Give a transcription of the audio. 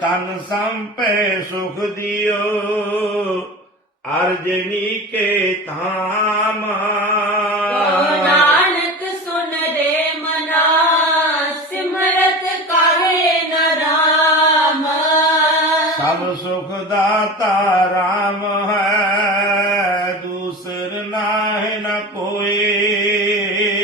ਤਨ ਸੰਪੈ ਸੁਖ ਦਿਓ ਅਰਜਨੀ ਕੇ ਧਾਮ। ਨਾਨਕ ਸੁਨ ਰੇ ਮਨਾ ਸਿਮਰਤ ਕਰੇ ਨਰਾਮ ਸਭ ਸੁਖ ਦਾਤਾ RAM ਹੈ ਦੂਸਰ ਨਾਹਿ ਨ ਕੋਈ।